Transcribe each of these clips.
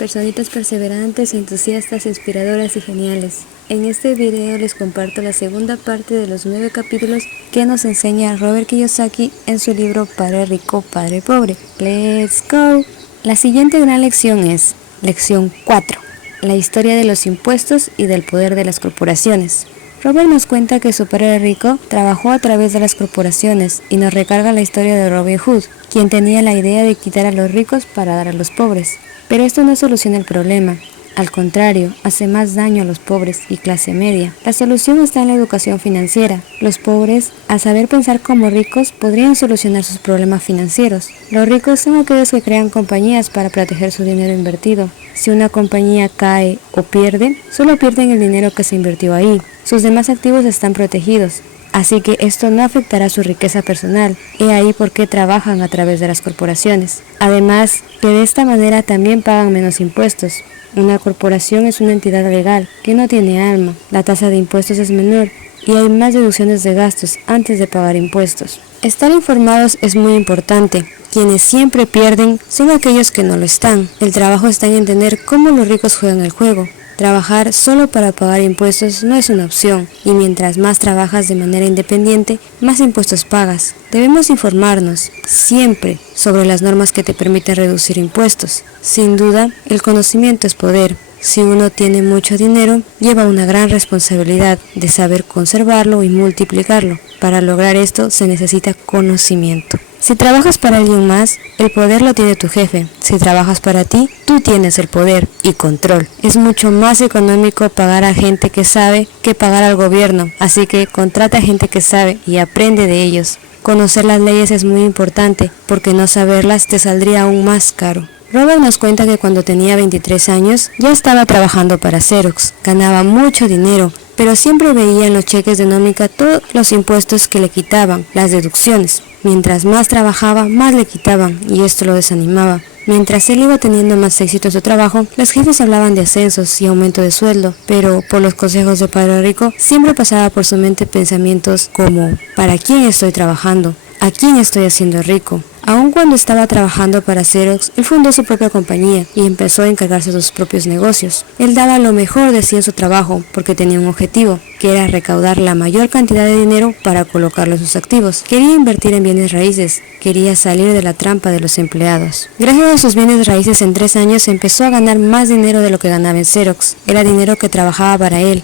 personitas perseverantes, entusiastas, inspiradoras y geniales. En este video les comparto la segunda parte de los 9 capítulos que nos enseña Robert Kiyosaki en su libro Padre Rico, Padre Pobre. ¡Let's go! La siguiente gran lección es lección 4, la historia de los impuestos y del poder de las corporaciones. Robert nos cuenta que su padre rico trabajó a través de las corporaciones y nos recarga la historia de Robin Hood, quien tenía la idea de quitar a los ricos para dar a los pobres. Pero esto no soluciona el problema. Al contrario, hace más daño a los pobres y clase media. La solución está en la educación financiera. Los pobres, al saber pensar como ricos, podrían solucionar sus problemas financieros. Los ricos son aquellos que crean compañías para proteger su dinero invertido. Si una compañía cae o pierde, solo pierden el dinero que se invirtió ahí. Sus demás activos están protegidos. Así que esto no afectará su riqueza personal. He ahí por qué trabajan a través de las corporaciones. Además, que de esta manera también pagan menos impuestos. Una corporación es una entidad legal que no tiene alma. La tasa de impuestos es menor y hay más deducciones de gastos antes de pagar impuestos. Estar informados es muy importante. Quienes siempre pierden son aquellos que no lo están. El trabajo está en entender cómo los ricos juegan el juego. Trabajar solo para pagar impuestos no es una opción, y mientras más trabajas de manera independiente, más impuestos pagas. Debemos informarnos, siempre, sobre las normas que te permiten reducir impuestos. Sin duda, el conocimiento es poder. Si uno tiene mucho dinero, lleva una gran responsabilidad de saber conservarlo y multiplicarlo. Para lograr esto se necesita conocimiento. Si trabajas para alguien más, el poder lo tiene tu jefe. Si trabajas para ti, tú tienes el poder y control. Es mucho más económico pagar a gente que sabe que pagar al gobierno. Así que contrata a gente que sabe y aprende de ellos. Conocer las leyes es muy importante, porque no saberlas te saldría aún más caro. Robert nos cuenta que cuando tenía 23 años ya estaba trabajando para Xerox. Ganaba mucho dinero, pero siempre veía en los cheques de nómina todos los impuestos que le quitaban, las deducciones. Mientras más trabajaba, más le quitaban, y esto lo desanimaba. Mientras él iba teniendo más éxito en su trabajo, los jefes hablaban de ascensos y aumento de sueldo, pero por los consejos de Padre Rico, siempre pasaba por su mente pensamientos como: ¿para quién estoy trabajando? ¿A quién estoy haciendo rico? Aun cuando estaba trabajando para Xerox, él fundó su propia compañía y empezó a encargarse de sus propios negocios. Él daba lo mejor de sí en su trabajo porque tenía un objetivo, que era recaudar la mayor cantidad de dinero para colocarlo en sus activos. Quería invertir en bienes raíces, quería salir de la trampa de los empleados. Gracias a sus bienes raíces, en 3 años empezó a ganar más dinero de lo que ganaba en Xerox. Era dinero que trabajaba para él.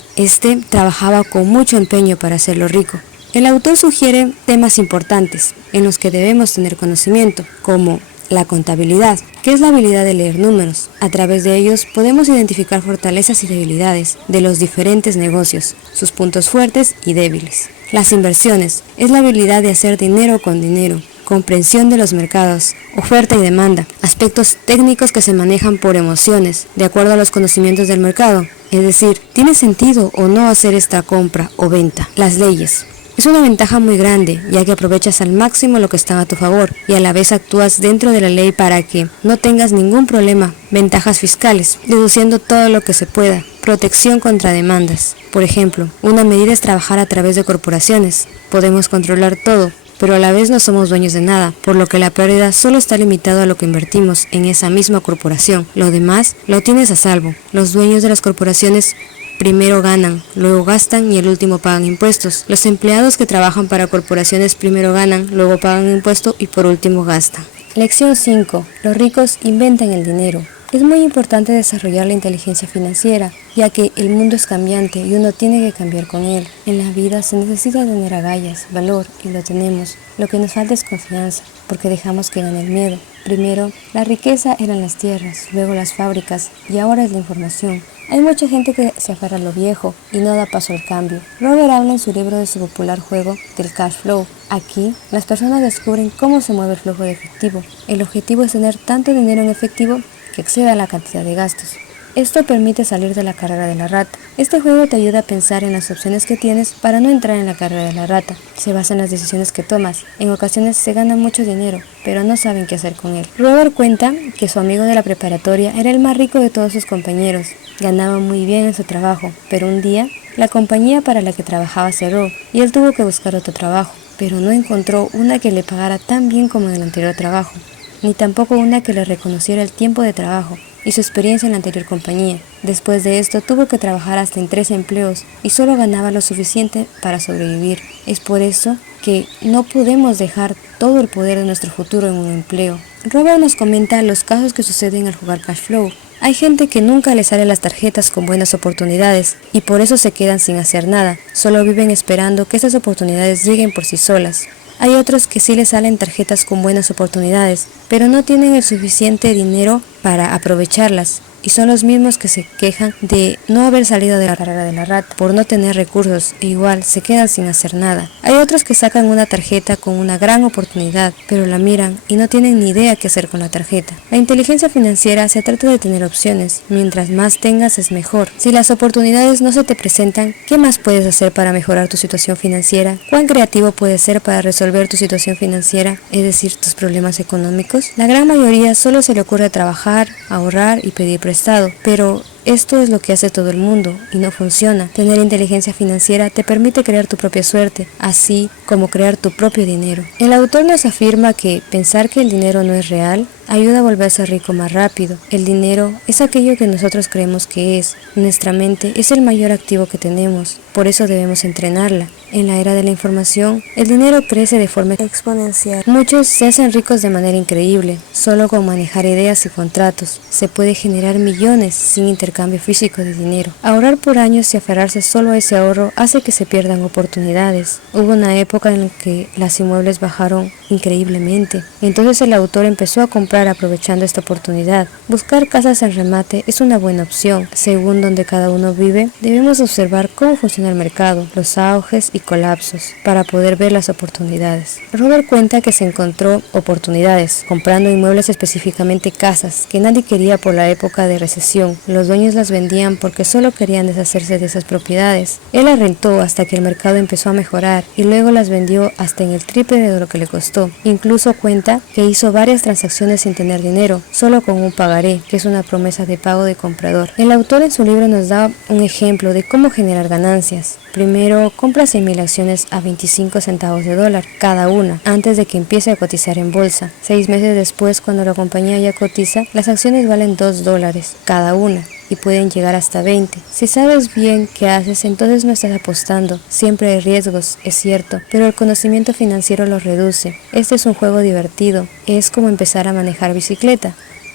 Trabajaba con mucho empeño para hacerlo rico. El autor sugiere temas importantes en los que debemos tener conocimiento, como la contabilidad, que es la habilidad de leer números. A través de ellos podemos identificar fortalezas y debilidades de los diferentes negocios, sus puntos fuertes y débiles. Las inversiones, es la habilidad de hacer dinero con dinero. Comprensión de los mercados, oferta y demanda, aspectos técnicos que se manejan por emociones, de acuerdo a los conocimientos del mercado. Es decir, ¿tiene sentido o no hacer esta compra o venta? Las leyes. Es una ventaja muy grande, ya que aprovechas al máximo lo que está a tu favor y a la vez actúas dentro de la ley para que no tengas ningún problema. Ventajas fiscales, deduciendo todo lo que se pueda. Protección contra demandas. Por ejemplo, una medida es trabajar a través de corporaciones. Podemos controlar todo, pero a la vez no somos dueños de nada, por lo que la pérdida solo está limitado a lo que invertimos en esa misma corporación. Lo demás lo tienes a salvo. Los dueños de las corporaciones primero ganan, luego gastan y al último pagan impuestos. Los empleados que trabajan para corporaciones primero ganan, luego pagan impuesto y por último gastan. Lección 5. Los ricos inventan el dinero. Es muy importante desarrollar la inteligencia financiera, ya que el mundo es cambiante y uno tiene que cambiar con él. En la vida se necesita tener agallas, valor, y lo tenemos. Lo que nos falta es confianza, porque dejamos que gane el miedo. Primero, la riqueza eran las tierras, luego las fábricas, y ahora es la información. Hay mucha gente que se aferra a lo viejo y no da paso al cambio. Robert habla en su libro de su popular juego del cash flow. Aquí, las personas descubren cómo se mueve el flujo de efectivo. El objetivo es tener tanto dinero en efectivo que exceda la cantidad de gastos. Esto permite salir de la carrera de la rata. Este juego te ayuda a pensar en las opciones que tienes para no entrar en la carrera de la rata. Se basa en las decisiones que tomas. En ocasiones se gana mucho dinero, pero no saben qué hacer con él. Robert cuenta que su amigo de la preparatoria era el más rico de todos sus compañeros. Ganaba muy bien en su trabajo, pero un día la compañía para la que trabajaba cerró y él tuvo que buscar otro trabajo, pero no encontró una que le pagara tan bien como en el anterior trabajo, ni tampoco una que le reconociera el tiempo de trabajo. y su experiencia en la anterior compañía. Después de esto tuvo que trabajar hasta en 3 empleos y solo ganaba lo suficiente para sobrevivir. Es por eso que no podemos dejar todo el poder de nuestro futuro en un empleo. Robert nos comenta los casos que suceden al jugar Cash Flow. Hay gente que nunca le salen las tarjetas con buenas oportunidades y por eso se quedan sin hacer nada, solo viven esperando que esas oportunidades lleguen por sí solas. Hay otros que sí les salen tarjetas con buenas oportunidades, pero no tienen el suficiente dinero para aprovecharlas. Y son los mismos que se quejan de no haber salido de la carrera de la rata por no tener recursos e igual se quedan sin hacer nada. Hay otros que sacan una tarjeta con una gran oportunidad, pero la miran y no tienen ni idea qué hacer con la tarjeta. La inteligencia financiera se trata de tener opciones, mientras más tengas es mejor. Si las oportunidades no se te presentan, ¿qué más puedes hacer para mejorar tu situación financiera? ¿Cuán creativo puedes ser para resolver tu situación financiera, es decir, tus problemas económicos? La gran mayoría solo se le ocurre trabajar, ahorrar y pedir prestado. Pero esto es lo que hace todo el mundo y no funciona. Tener inteligencia financiera te permite crear tu propia suerte, así como crear tu propio dinero. El autor nos afirma que pensar que el dinero no es real ayuda a volverse rico más rápido. El dinero es aquello que nosotros creemos que es. Nuestra mente es el mayor activo que tenemos, por eso debemos entrenarla. En la era de la información, el dinero crece de forma exponencial. Muchos se hacen ricos de manera increíble, solo con manejar ideas y contratos. Se puede generar millones sin intercambio físico de dinero. Ahorrar por años y aferrarse solo a ese ahorro hace que se pierdan oportunidades. Hubo una época en la que las inmuebles bajaron increíblemente. Entonces el autor empezó a comprar aprovechando esta oportunidad. Buscar casas en remate es una buena opción. Según donde cada uno vive, debemos observar cómo funciona el mercado, los auges y colapsos, para poder ver las oportunidades. Robert cuenta que se encontró oportunidades, comprando inmuebles, específicamente casas, que nadie quería por la época de recesión. Los dueños las vendían porque solo querían deshacerse de esas propiedades. Él las rentó hasta que el mercado empezó a mejorar y luego las vendió hasta en el triple de lo que le costó. Incluso cuenta que hizo varias transacciones sin tener dinero, solo con un pagaré, que es una promesa de pago de comprador. El autor en su libro nos da un ejemplo de cómo generar ganancias. Primero, compra 100,000 acciones a 25 centavos de dólar cada una, antes de que empiece a cotizar en bolsa. 6 meses después, cuando la compañía ya cotiza, las acciones valen $2 cada una y pueden llegar hasta 20. Si sabes bien qué haces, entonces no estás apostando. Siempre hay riesgos, es cierto, pero el conocimiento financiero los reduce. Este es un juego divertido, es como empezar a manejar bicicleta.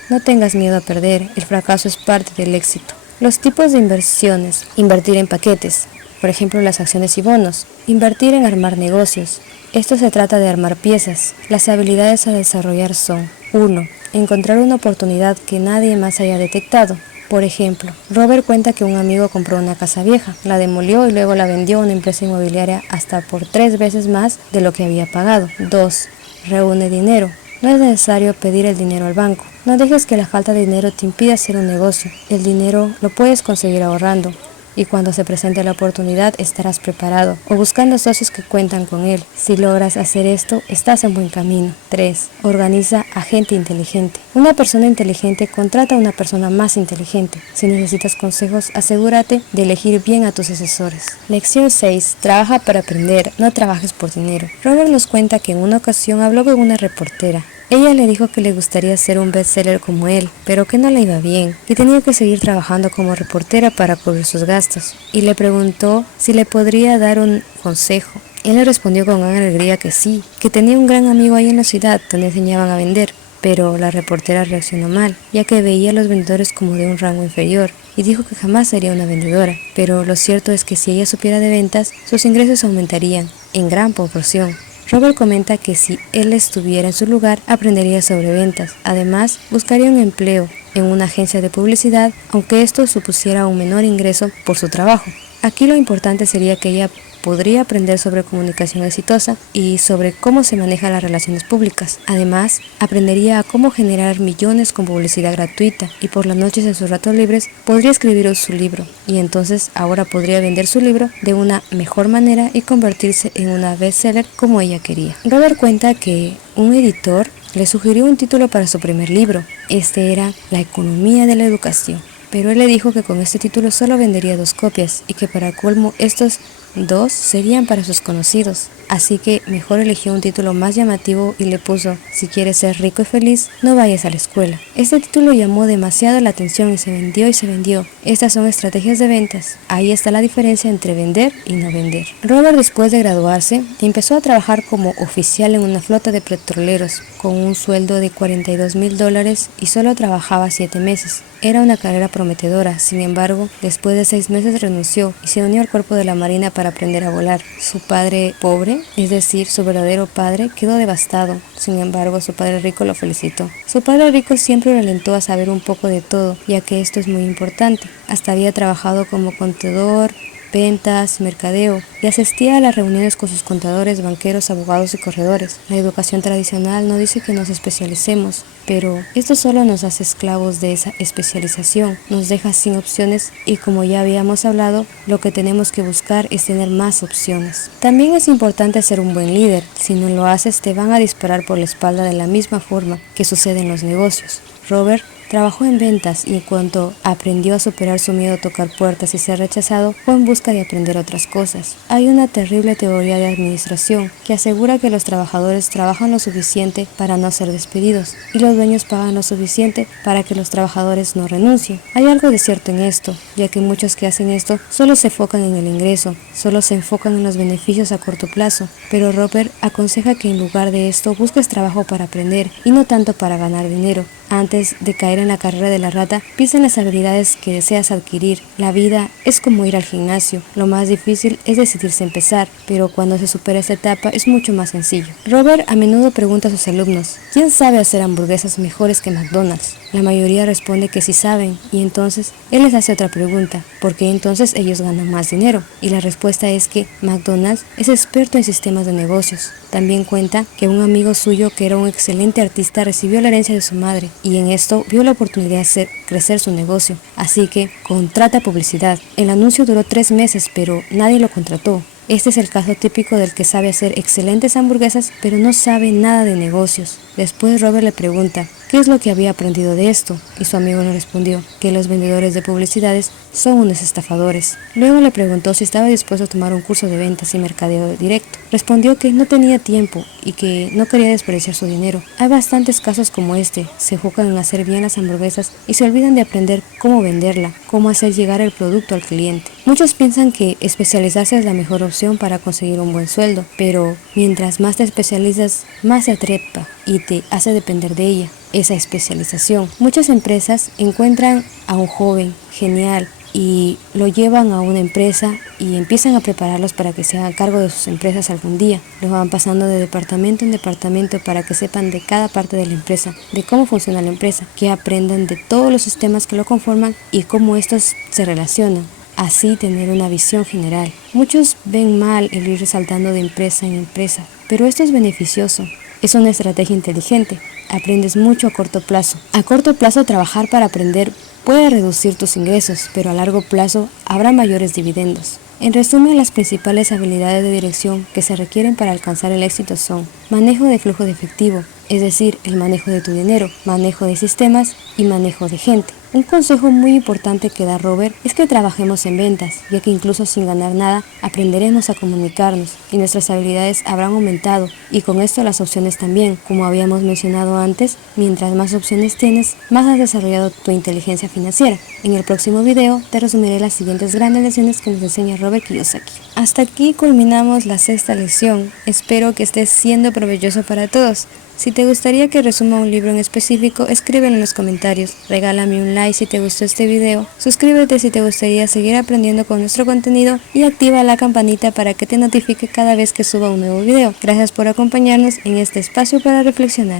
No tengas miedo a perder, el fracaso es parte del éxito. Los tipos de inversiones: invertir en paquetes, por ejemplo las acciones y bonos; invertir en armar negocios. Esto se trata de armar piezas. Las habilidades a desarrollar son: 1. Encontrar una oportunidad que nadie más haya detectado. Por ejemplo, Robert cuenta que un amigo compró una casa vieja, la demolió y luego la vendió a una empresa inmobiliaria hasta por 3 veces más de lo que había pagado. 2. Reúne dinero. No es necesario pedir el dinero al banco. No dejes que la falta de dinero te impida hacer un negocio. El dinero lo puedes conseguir ahorrando, y cuando se presente la oportunidad estarás preparado o buscando socios que cuentan con él. Si logras hacer esto, estás en buen camino. 3. Organiza a gente inteligente. Una persona inteligente contrata a una persona más inteligente. Si necesitas consejos, asegúrate de elegir bien a tus asesores. Lección 6. Trabaja para aprender, no trabajes por dinero. Robert nos cuenta que en una ocasión habló con una reportera. Ella le dijo que le gustaría ser un bestseller como él, pero que no le iba bien y tenía que seguir trabajando como reportera para cubrir sus gastos. Y le preguntó si le podría dar un consejo. Él le respondió con gran alegría que sí, que tenía un gran amigo ahí en la ciudad donde enseñaban a vender. Pero la reportera reaccionó mal, ya que veía a los vendedores como de un rango inferior, y dijo que jamás sería una vendedora. Pero lo cierto es que si ella supiera de ventas, sus ingresos aumentarían en gran proporción. Robert comenta que si él estuviera en su lugar, aprendería sobre ventas. Además, buscaría un empleo en una agencia de publicidad, aunque esto supusiera un menor ingreso por su trabajo. Aquí lo importante sería que ella podría aprender sobre comunicación exitosa y sobre cómo se manejan las relaciones públicas. Además, aprendería a cómo generar millones con publicidad gratuita y por las noches en sus ratos libres podría escribir su libro y entonces ahora podría vender su libro de una mejor manera y convertirse en una bestseller como ella quería. Robert cuenta que un editor le sugirió un título para su primer libro. Este era La economía de la educación. Pero él le dijo que con este título solo vendería 2 copias y que para colmo estos 2 serían para sus conocidos. así que mejor eligió un título más llamativo y le puso: si quieres ser rico y feliz, no vayas a la escuela. Este título llamó demasiado la atención y se vendió y se vendió. Estas son estrategias de ventas. Ahí está la diferencia entre vender y no vender. Robert, después de graduarse, empezó a trabajar como oficial en una flota de petroleros con un sueldo de $42,000 y solo trabajaba 7 meses. Era una carrera prometedora, sin embargo, después de 6 meses renunció y se unió al cuerpo de la Marina para aprender a volar. Su padre pobre, es decir, su verdadero padre, quedó devastado. Sin embargo, su padre rico lo felicitó. Su padre rico siempre lo alentó a saber un poco de todo, ya que esto es muy importante. Hasta había trabajado como contador, ventas, mercadeo, y asistía a las reuniones con sus contadores, banqueros, abogados y corredores. La educación tradicional no dice que nos especialicemos, pero esto solo nos hace esclavos de esa especialización, nos deja sin opciones y, como ya habíamos hablado, lo que tenemos que buscar es tener más opciones. También es importante ser un buen líder. Si no lo haces, te van a disparar por la espalda de la misma forma que sucede en los negocios. Robert trabajó en ventas y en cuanto aprendió a superar su miedo a tocar puertas y ser rechazado, fue en busca de aprender otras cosas. Hay una terrible teoría de administración que asegura que los trabajadores trabajan lo suficiente para no ser despedidos y los dueños pagan lo suficiente para que los trabajadores no renuncien. Hay algo de cierto en esto, ya que muchos que hacen esto solo se enfocan en el ingreso, solo se enfocan en los beneficios a corto plazo, pero Robert aconseja que en lugar de esto busques trabajo para aprender y no tanto para ganar dinero. Antes de caer en la carrera de la rata, piensa en las habilidades que deseas adquirir. La vida es como ir al gimnasio. Lo más difícil es decidirse a empezar, pero cuando se supera esta etapa es mucho más sencillo. Robert a menudo pregunta a sus alumnos: ¿quién sabe hacer hamburguesas mejores que McDonald's? La mayoría responde que sí saben, y entonces él les hace otra pregunta: ¿por qué entonces ellos ganan más dinero? Y la respuesta es que McDonald's es experto en sistemas de negocios. También cuenta que un amigo suyo, que era un excelente artista, recibió la herencia de su madre y en esto vio la oportunidad de hacer crecer su negocio. Así que contrata publicidad. El anuncio duró 3 meses, pero nadie lo contrató. Este es el caso típico del que sabe hacer excelentes hamburguesas, pero no sabe nada de negocios. Después Robert le pregunta qué es lo que había aprendido de esto, y su amigo le respondió que los vendedores de publicidades son unos estafadores. Luego le preguntó si estaba dispuesto a tomar un curso de ventas y mercadeo directo. Respondió que no tenía tiempo y que no quería desperdiciar su dinero. Hay bastantes casos como este. Se enfocan en hacer bien las hamburguesas y se olvidan de aprender cómo venderla, cómo hacer llegar el producto al cliente. Muchos piensan que especializarse es la mejor opción para conseguir un buen sueldo, pero mientras más te especializas, más se atrapa y te hace depender de ella, esa especialización. Muchas empresas encuentran a un joven genial y lo llevan a una empresa y empiezan a prepararlos para que se hagan cargo de sus empresas algún día. Los van pasando de departamento en departamento para que sepan de cada parte de la empresa, de cómo funciona la empresa, que aprendan de todos los sistemas que lo conforman y cómo estos se relacionan. Así tener una visión general. Muchos ven mal el ir saltando de empresa en empresa, pero esto es beneficioso. Es una estrategia inteligente. Aprendes mucho a corto plazo. A corto plazo, trabajar para aprender puede reducir tus ingresos, pero a largo plazo habrá mayores dividendos. En resumen, las principales habilidades de dirección que se requieren para alcanzar el éxito son: manejo de flujo de efectivo, es decir, el manejo de tu dinero, manejo de sistemas y manejo de gente. Un consejo muy importante que da Robert es que trabajemos en ventas, ya que incluso sin ganar nada, aprenderemos a comunicarnos y nuestras habilidades habrán aumentado, y con esto las opciones también. Como habíamos mencionado antes, mientras más opciones tienes, más has desarrollado tu inteligencia financiera. En el próximo video te resumiré las siguientes grandes lecciones que nos enseña Robert Kiyosaki. Hasta aquí culminamos la 6ª lección. Espero que esté siendo provechoso para todos. Si te gustaría que resuma un libro en específico, escríbelo en los comentarios. Regálame un like si te gustó este video, suscríbete si te gustaría seguir aprendiendo con nuestro contenido y activa la campanita para que te notifique cada vez que suba un nuevo video. Gracias por acompañarnos en este espacio para reflexionar.